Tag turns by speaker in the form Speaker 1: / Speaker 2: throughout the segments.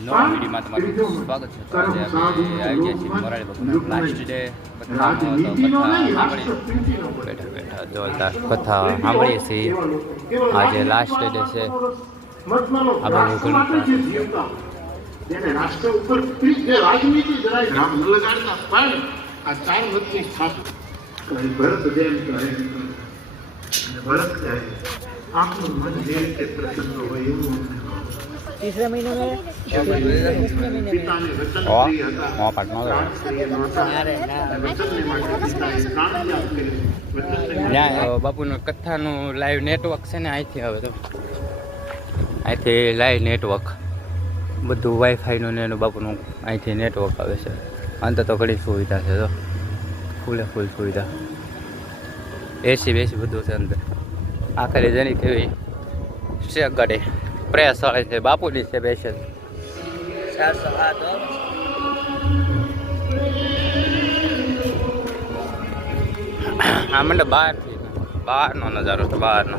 Speaker 1: નવા વિડીયોમાં તમારું આવી ગયા છીએ લાસ્ટ ડે કથા બેઠા બેઠા જોરદાર કથા સાંભળીએ છીએ આજે લાસ્ટ ડે છે
Speaker 2: આપણે રાષ્ટ્ર ઉપર રાજનીતિ આપણું મન જે રીતે પ્રસન્ન હોય એવું અમને
Speaker 3: तीसरे महीने में तीसरे महीने में
Speaker 2: પિતાને વચન
Speaker 1: હો,
Speaker 2: પ્રિય હતા.
Speaker 1: હો, પાટમાં ગયો.
Speaker 2: પ્રાણ પ્રિય નહોતા.
Speaker 3: અરે ના.
Speaker 2: વચનને માટે પિતાએ પ્રાણ ત્યાગ કર્યો. વચનને માટે
Speaker 1: ત્યાં બાપુનું કથાનું લાઈવ નેટવર્ક છે ને અહીંથી હવે તો અહીંથી લાઈવ નેટવર્ક બધું વાઈફાઈનું ને એનું બાપુનું અહીંથી નેટવર્ક આવે છે અંતે તો ઘણી સુવિધા છે તો ફૂલે ફૂલ સુવિધા એસી બેસી બધું છે અંદર આખરે જેની કેવી શેક ગાડી પ્રેસ વાળી છે બાપુની છે બેસેલ
Speaker 3: ચારસો હાથ
Speaker 1: આ મને બહારથી બહારનો નજારો છે, બહારનો.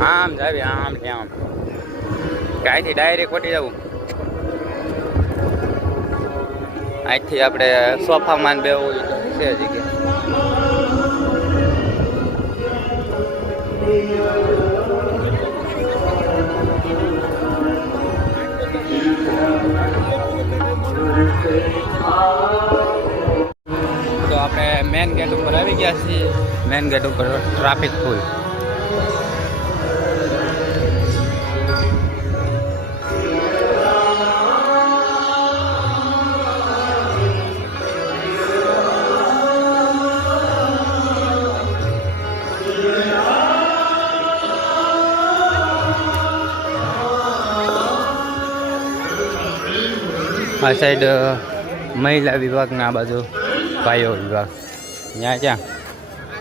Speaker 1: આમ જાવી આમ ને આમ. ક્યાંયથી ડાયરેક્ટ વટી જવું? અહીંથી આપણે સોફામાં બેવું છે જગ્યા. તો આપણે મેન ગેટ ઉપર આવી ગયા છીએ. મેન ગેટ ઉપર ટ્રાફિક ફૂલ આ સાઈડ મહિલા વિભાગના આ બાજુ ભાઈઓ વિભાગ ત્યાં ક્યાં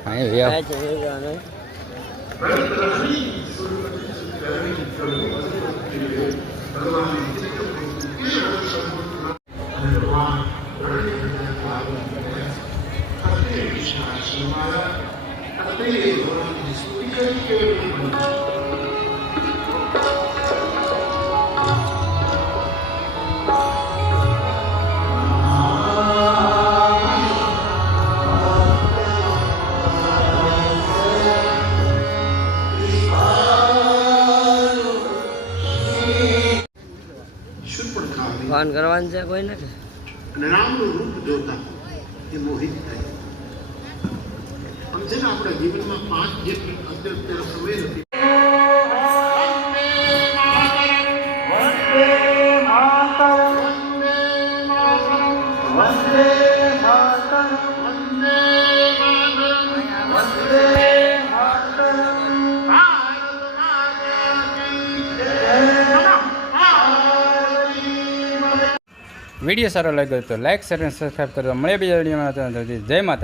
Speaker 1: અહીં વ્યવ
Speaker 3: है ફોન કરવાનું છે કોઈને કે
Speaker 2: અને રામનું રૂપ જોતા એ મોહિત થાય સમજે ને આપણા જીવનમાં પાંચ જેટલી અત્યારે અત્યારે સમય નથી વંદે માતરમ વંદે માતરમ
Speaker 1: વીડિયો સારો લાગ્યો તો લાઇક શેર અને સબસ્ક્રાઈબ કરવા મળે બીજા વિડીયોમાં. જય માતા